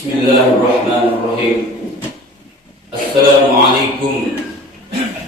Bismillahirrahmanirrahim. Assalamualaikum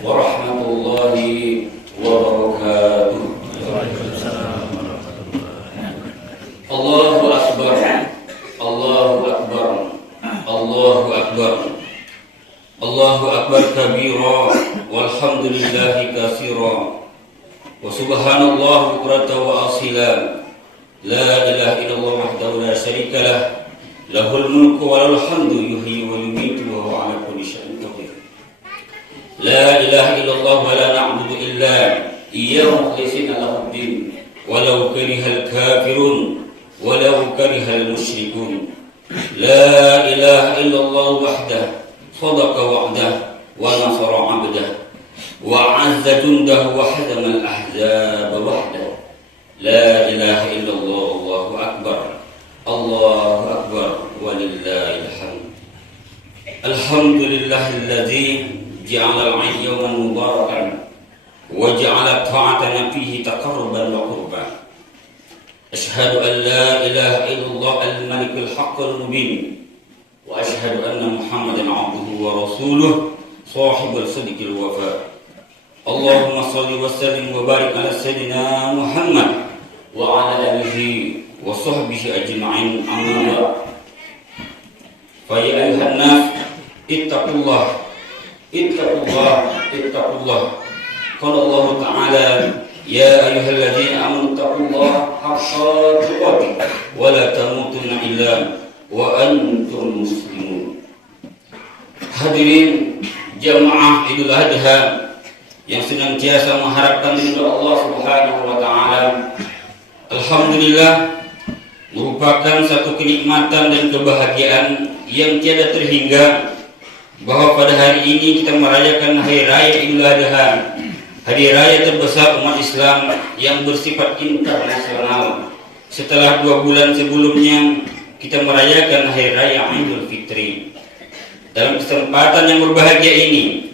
warahmatullahi wabarakatuh. Allahu akbar. Allahu akbar. Allahu akbar. Allahu akbar kabira walhamdulillahi katsira. Wa subhanallah bukratan wa asila. La ilaha illallah wahdahu la syarika lah. Lahul mulku wa lahul hamdu yuhyi wa yumiitu wa huwa ala kulli syai'in qadir. La ilaha illallah wa la na'budu illa iyyahu mukhlishina lahu ad-din walau karihal kafirun walau karihal musyrikun. La ilaha illallah wahdahu sadaqa wa'dahu wa nasara 'abdahu wa 'azza jundahu wa hazama al-ahzaba wahdahu. La ilaha illallah Allahu akbar. Allahu akbar walillahil hamd. Alhamdulillahilladzi ja'ala al-'ayda yawman mubarakan wa ja'ala ta'atana fihi taqarruban wa qurban. Ashhadu an la ilaha illallah al-malikul haqqul mubin wa ashhadu anna Muhammadan 'abduhu wa rasuluh shahibul sidqil wafa. Allahumma shalli wa sallim wa barik ala sayyidina Muhammad wa ala alihi wa sahbihi ajma'in. Amma ba'd. Fa ya ayyuhan nas ittaqullah ittaqullah. Qala Allah ta'ala ya ayyuhalladzina amanu taqullaha haqqa tuqatih wa la tamutunna illa wa antum muslimun. Hadirin jamaah Idul Adha yang senantiasa mengharapkan ridha Allah Subhanahu wa taala, alhamdulillah merupakan satu kenikmatan dan kebahagiaan yang tiada terhingga bahwa pada hari ini kita merayakan Hari Raya Idul Adha, hari raya terbesar umat Islam yang bersifat internasional. Setelah 2 bulan sebelumnya kita merayakan Hari Raya Idul Fitri. Dalam kesempatan yang berbahagia ini,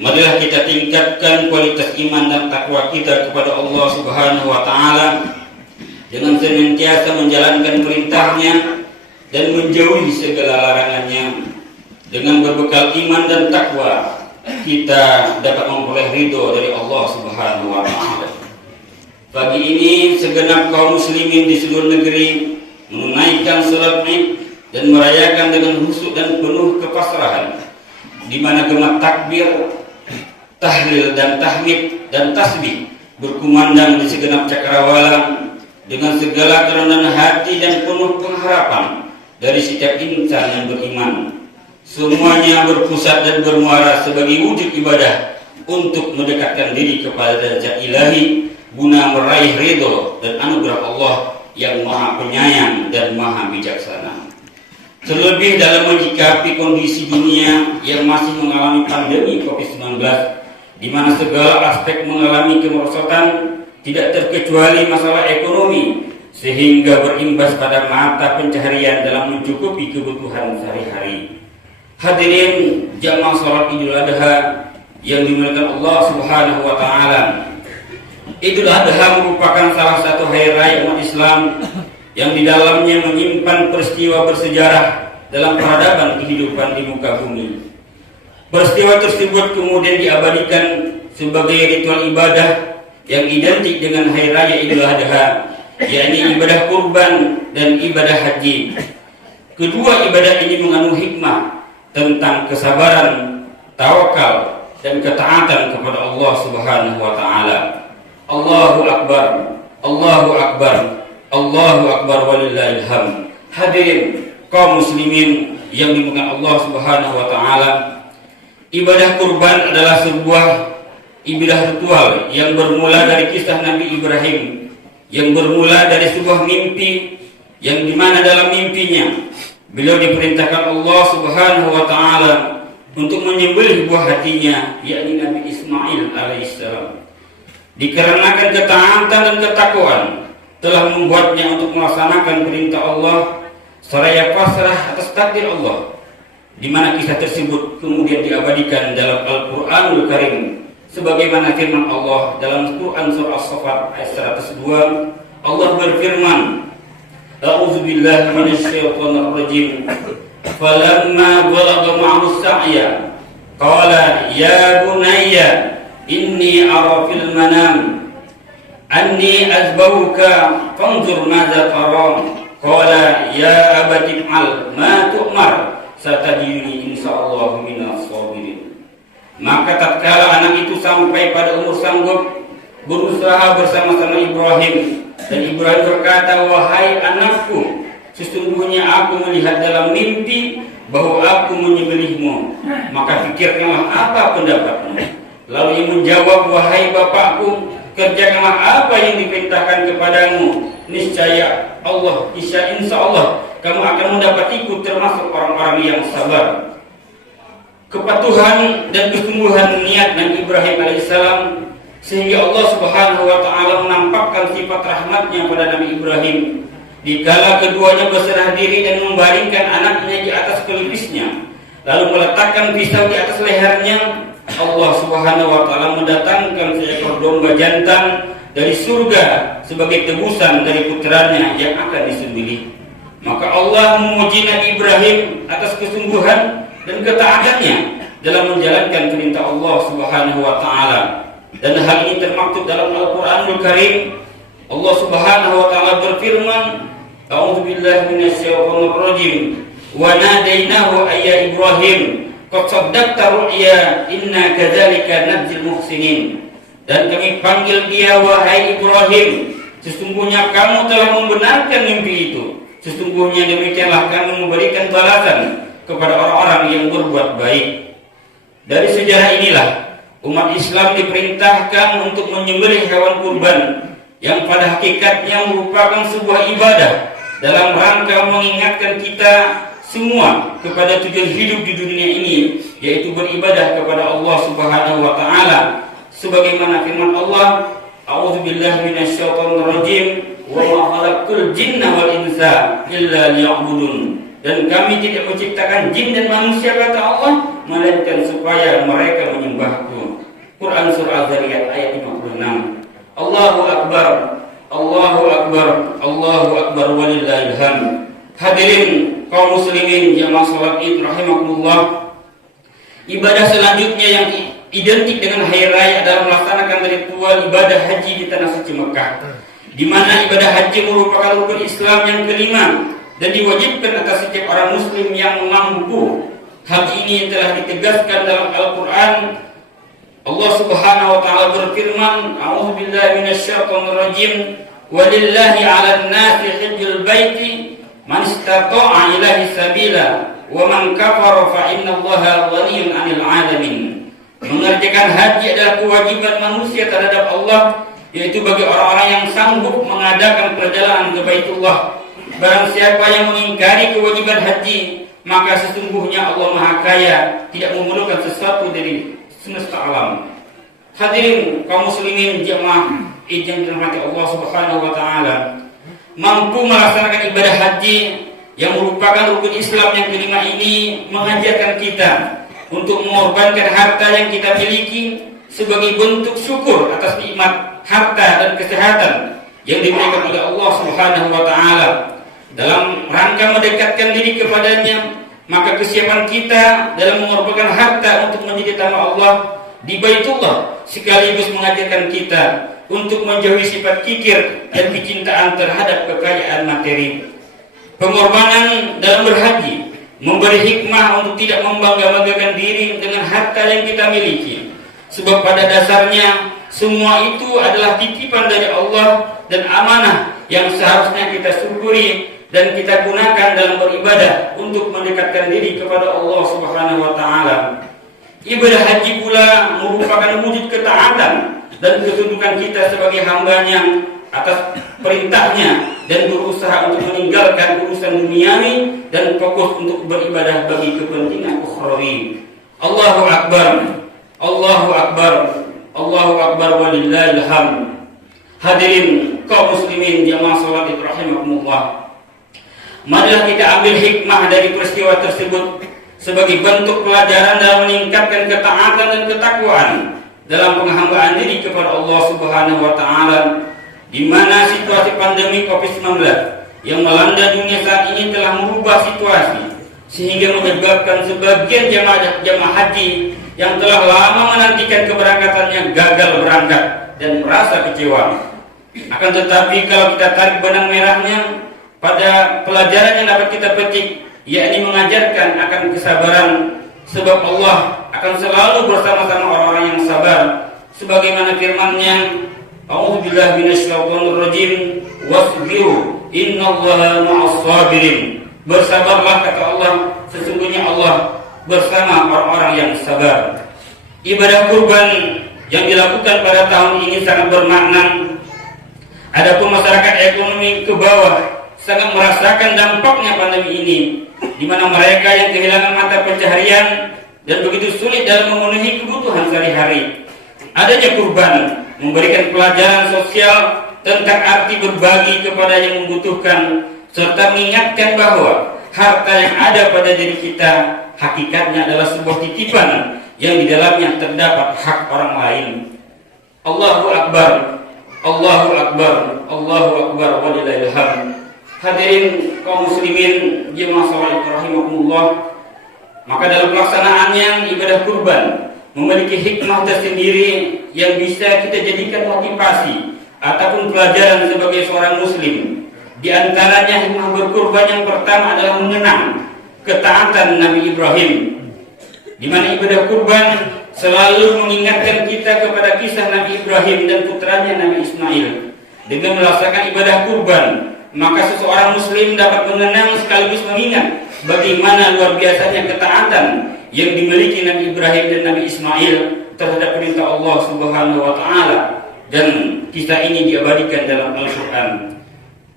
marilah kita tingkatkan kualitas iman dan takwa kita kepada Allah Subhanahu wa taala dengan senantiasa menjalankan perintahnya dan menjauhi segala larangannya. Dengan berbekal iman dan takwa, kita dapat memperoleh ridho dari Allah Subhanahu wa taala. Pagi ini segenap kaum muslimin di seluruh negeri menunaikan salat Id dan merayakan dengan khusyuk dan penuh kepasrahan, di mana gema takbir, tahlil dan tahmid dan tasbih berkumandang di segenap cakrawala dengan segala kerendahan hati dan penuh pengharapan dari setiap insan yang beriman. Semuanya berpusat dan bermuara sebagai wujud ibadah untuk mendekatkan diri kepada derajat ilahi guna meraih ridho dan anugerah Allah yang maha penyayang dan maha bijaksana. Terlebih dalam menyikapi kondisi dunia yang masih mengalami pandemi COVID-19, di mana segala aspek mengalami kemerosotan, tidak terkecuali masalah ekonomi, sehingga berimbas pada mata pencaharian dalam mencukupi kebutuhan sehari-hari. Hadirin jamaah salat Idul Adha yang dimuliakan Allah Subhanahu wa taala. Idul Adha merupakan salah satu hari raya umat Islam yang di dalamnya menyimpan peristiwa bersejarah dalam peradaban kehidupan di muka bumi. Peristiwa tersebut kemudian diabadikan sebagai ritual ibadah yang identik dengan hari raya Idul Adha, yakni ibadah kurban dan ibadah haji. Kedua ibadah ini mengandung hikmah tentang kesabaran, tawakal dan ketaatan kepada Allah Subhanahu wa taala. Allahu akbar, Allahu akbar, Allahu akbar walillahil hamd. Hadirin kaum muslimin yang dimuliakan Allah Subhanahu wa taala, ibadah kurban adalah sebuah ibadah ritual yang bermula dari kisah Nabi Ibrahim, yang bermula dari sebuah mimpi yang dimana dalam mimpinya beliau diperintahkan Allah Subhanahu wa taala untuk menyembelih buah hatinya, yakni Nabi Ismail alaihissalam. Dikarenakan ketaatan dan ketakwaan telah membuatnya untuk melaksanakan perintah Allah seraya pasrah atas takdir Allah, di mana kisah tersebut kemudian diabadikan dalam Al-Qur'anul Karim sebagaimana firman Allah dalam Quran surah As-Saffat ayat 102. Allah berfirman, A'udzu billahi minasyaitonir rajim. falamma balagha ma'ahu as-sa'ya qala ya bunayya inni ara fil manam anni azbahuka fanzur madza tara qala ya abati if'al ma tu'mar satajiduni insyaallah minas sabirin. Maka tatkala anak itu sampai pada umur sanggup berusaha bersama-sama Ibrahim, dan Ibrahim berkata, wahai anakku, sesungguhnya aku melihat dalam mimpi bahwa aku menyembelihmu, maka pikirkanlah apa pendapatmu. Lalu ia menjawab, wahai bapakku, kerjakanlah apa yang diperintahkan kepadamu. Niscaya Allah, insya Allah kamu akan mendapatiku termasuk orang-orang yang sabar. Kepatuhan dan kesungguhan niat Nabi Ibrahim alaihissalam sehingga Allah Subhanahu wa taala menampakkan sifat rahmatnya pada Nabi Ibrahim dikala keduanya berserah diri dan membaringkan anaknya di atas pelipisnya, lalu meletakkan pisau di atas lehernya. Allah Subhanahu wa taala mendatangkan seekor domba jantan dari surga sebagai tebusan dari putranya yang akan disembelih. Maka Allah memuji Nabi Ibrahim atas kesungguhan dan ketaatannya dalam menjalankan perintah Allah Subhanahu wa taala. Dan hal ini termaktub dalam Al-Qur'anul Karim. Allah Subhanahu wa taala berfirman, A'udzubillahi minasyaitonir rajim. Wa nadainahu ayya Ibrahim qad saddaqta ru'ya inna kadzalika nadzil muhsinin. Dan kami panggil dia, wahai Ibrahim, sesungguhnya kamu telah membenarkan mimpi itu. Sesungguhnya demikianlah kami memberikan balasan kepada orang-orang yang berbuat baik. Dari sejarah inilah umat Islam diperintahkan untuk menyembelih hewan kurban yang pada hakikatnya merupakan sebuah ibadah dalam rangka mengingatkan kita semua kepada tujuan hidup di dunia ini, yaitu beribadah kepada Allah Subhanahu wa taala. Sebagaimana firman Allah, A'udzubillahi minasyaitonir rajim, wa ma khalaqtul jinna wal insa illa liya'budun. Dan kami tidak menciptakan jin dan manusia, kata Allah, melainkan supaya mereka menyembahku. Quran surah Az-Zariyat ayat 56. Allahu akbar, Allahu akbar, Allahu akbar walillahil hamd. Hadirin kaum muslimin jamaah salat Id rahimakumullah. Ibadah selanjutnya yang identik dengan hari raya adalah melaksanakan ritual ibadah haji di tanah suci Mekah, di mana ibadah haji merupakan rukun Islam yang kelima dan diwajibkan atas setiap orang muslim yang mampu. Hal ini telah ditegaskan dalam Al-Quran. Allah Subhanahu wa taala berfirman, A'udzubillahi minasyaitonir rajim, walillahi 'alan nasi hajjul baiti man istata'a ilaihi sabila wa man kafara fa innallaha ghaniyyun 'anil 'alamin. Mengerjakan haji adalah kewajiban manusia terhadap Allah, yaitu bagi orang-orang yang sanggup mengadakan perjalanan ke Baitullah. Barang siapa yang mengingkari kewajiban haji, maka sesungguhnya Allah Maha Kaya, tidak memerlukan sesuatu dari semesta alam. Hadirin kaum muslimin jemaah yang dirahmati Allah Subhanahu wa taala, mampu melaksanakan ibadah haji yang merupakan rukun Islam yang kelima ini mengajarkan kita untuk mengorbankan harta yang kita miliki sebagai bentuk syukur atas nikmat harta dan kesehatan yang diberikan oleh Allah Subhanahu wa taala. Dalam rangka mendekatkan diri kepadanya, maka kesiapan kita dalam mengorbankan harta untuk menjadi tamu Allah di Baitullah sekaligus mengajarkan kita untuk menjauhi sifat kikir dan kecintaan terhadap kekayaan materi. Pengorbanan dalam berhaji memberi hikmah untuk tidak membangga-banggakan diri dengan harta yang kita miliki, sebab pada dasarnya semua itu adalah titipan dari Allah dan amanah yang seharusnya kita syukuri dan kita gunakan dalam beribadah untuk mendekatkan diri kepada Allah Subhanahu wa taala. Ibadah haji pula merupakan wujud ketaatan dan ketundukan kita sebagai hambanya atas perintahnya dan berusaha untuk meninggalkan urusan duniawi dan fokus untuk beribadah bagi kepentingan ukhrawi. Allahu akbar, Allahu akbar, Allahu akbar walillahil hamd. Hadirin kaum muslimin jamaah salat rahimakumullah, marilah kita ambil hikmah dari peristiwa tersebut sebagai bentuk pelajaran dalam meningkatkan ketaatan dan ketakwaan dalam penghambaan diri kepada Allah Subhanahu wa taala, di mana situasi pandemi Covid-19 yang melanda dunia saat ini telah merubah situasi sehingga menyebabkan sebagian jamaah haji yang telah lama menantikan keberangkatannya gagal berangkat dan merasa kecewa. Akan tetapi kalau kita tarik benang merahnya pada pelajaran yang dapat kita petik, yakni mengajarkan akan kesabaran, sebab Allah akan selalu bersama-sama orang-orang yang sabar, sebagaimana firman-Nya, A'udzubillahi minasyaitonirrajim, wasbiru innallaha ma'as-sabirin. Bersabarlah, kata Allah, sesungguhnya Allah bersama orang-orang yang sabar. Ibadah kurban yang dilakukan pada tahun ini sangat bermakna. Adapun masyarakat ekonomi ke bawah sangat merasakan dampaknya pandemi ini, di mana mereka yang kehilangan mata pencaharian dan begitu sulit dalam memenuhi kebutuhan sehari-hari. Adanya kurban memberikan pelajaran sosial tentang arti berbagi kepada yang membutuhkan, serta mengingatkan bahwa harta yang ada pada diri kita hakikatnya adalah sebuah titipan yang di dalamnya terdapat hak orang lain. Allahu Akbar, Allahu Akbar, Allahu Akbar, walillahil hamd. Hadirin kaum muslimin jemaah salat rahimakumullah, maka dalam pelaksanaannya ibadah kurban memiliki hikmah tersendiri yang bisa kita jadikan motivasi ataupun pelajaran sebagai seorang muslim. Di antaranya hikmah berkurban yang pertama adalah mengenang ketaatan Nabi Ibrahim, di mana ibadah kurban selalu mengingatkan kita kepada kisah Nabi Ibrahim dan putranya Nabi Ismail. Dengan melaksanakan ibadah kurban, maka seseorang muslim dapat mengenang sekaligus mengingat bagaimana luar biasanya ketaatan yang dimiliki Nabi Ibrahim dan Nabi Ismail terhadap perintah Allah Subhanahu wa taala, dan kisah ini diabadikan dalam Al-Qur'an.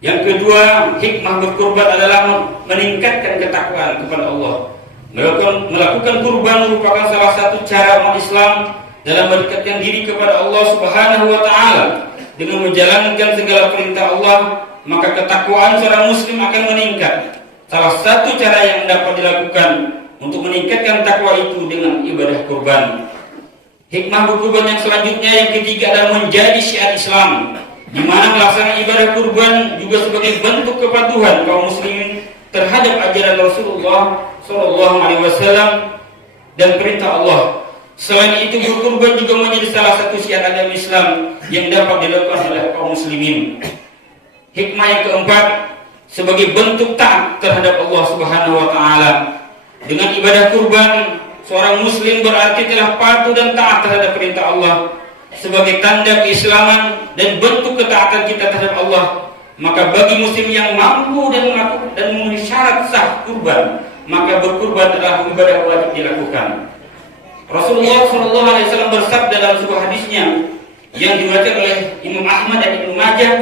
Yang kedua, hikmah berkurban adalah meningkatkan ketakwaan kepada Allah. Melakukan kurban merupakan salah satu cara umat Islam dalam mendekatkan diri kepada Allah Subhanahu wa taala. Dengan menjalankan segala perintah Allah, maka ketakwaan seorang muslim akan meningkat. Salah satu cara yang dapat dilakukan untuk meningkatkan takwa itu dengan ibadah kurban. Hikmah berkurban yang selanjutnya, yang ketiga, adalah menjadi syiar Islam, di mana melaksanakan ibadah kurban juga sebagai bentuk kepatuhan kaum muslimin terhadap ajaran Rasulullah Shallallahu Alaihi Wasallam dan perintah Allah. Selain itu, berkurban juga menjadi salah satu syiar agama Islam yang dapat dilakukan oleh kaum muslimin. Hikmah yang keempat, sebagai bentuk taat terhadap Allah Subhanahu Wa Taala. Dengan ibadah kurban, seorang muslim berarti telah patuh dan taat terhadap perintah Allah. Sebagai tanda keislaman dan bentuk ketaatan kita terhadap Allah, maka bagi muslim yang mampu dan memenuhi syarat sah kurban, maka berkurban adalah ibadah wajib dilakukan. Rasulullah SAW bersabda dalam sebuah hadisnya yang diriwayatkan oleh Imam Ahmad dan Ibnu Majah,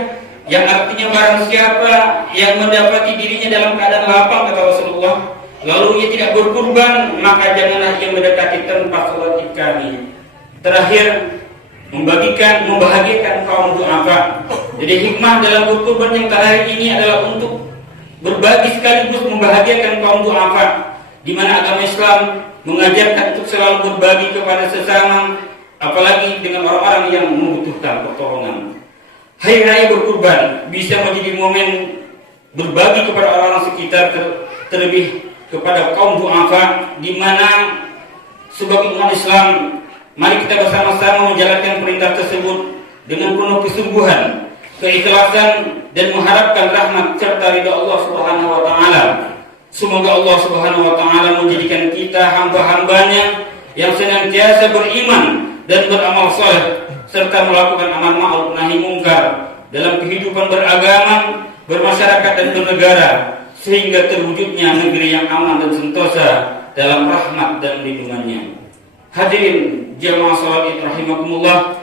yang artinya barang siapa yang mendapati dirinya dalam keadaan lapang, kata Rasulullah, lalu ia tidak berkurban, maka janganlah ia mendekati tempat sholat kami. Terakhir, membahagiakan kaum du'afa. Jadi hikmah dalam berkurban yang terakhir ini adalah untuk berbagi sekaligus membahagiakan kaum du'afa, di mana agama Islam mengajarkan untuk selalu berbagi kepada sesama, apalagi dengan orang-orang yang membutuhkan pertolongan. Hari raya berkurban bisa menjadi momen berbagi kepada orang-orang sekitar, terlebih kepada kaum du'afa, di mana sebagai umat Islam, mari kita bersama-sama menjalankan perintah tersebut dengan penuh kesungguhan, keikhlasan, dan mengharapkan rahmat serta ridha Allah Subhanahu wa taala. Semoga Allah Subhanahu wa taala menjadikan kita hamba-hambanya yang senantiasa beriman dan beramal saleh, serta melakukan amar ma'ruf nahi mungkar dalam kehidupan beragama, bermasyarakat, dan bernegara, sehingga terwujudnya negeri yang aman dan sentosa dalam rahmat dan lindungannya. Hadirin jamaah salat rahimakumullah,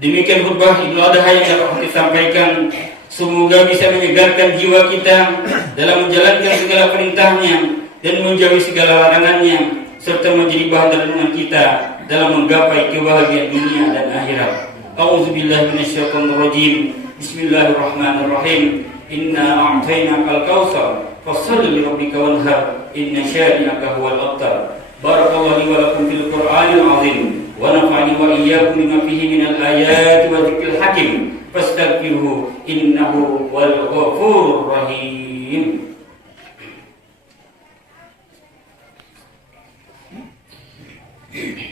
demikian khutbah Idul Adha yang dapat disampaikan. Semoga bisa menyegarkan jiwa kita dalam menjalankan segala perintahnya dan menjauhi segala larangannya, serta menjadi bahan renungan kita dalam menggapai kebahagiaan dunia dan akhirat. A'udzubillahi minasyaitonirrajim. Bismillahirrahmanirrahim. Inna a'tainakal kautsar fasholli lirabbika wanhar. Inna syani'aka huwal abtar. Barakallahu li wa lakum fil Qur'anil 'azim wa nafa'ani wa iyyakum bima fihi minal ayati wa dzikril hakim. Fastaghfiruhu innahu wal ghafurur rahim. Amin.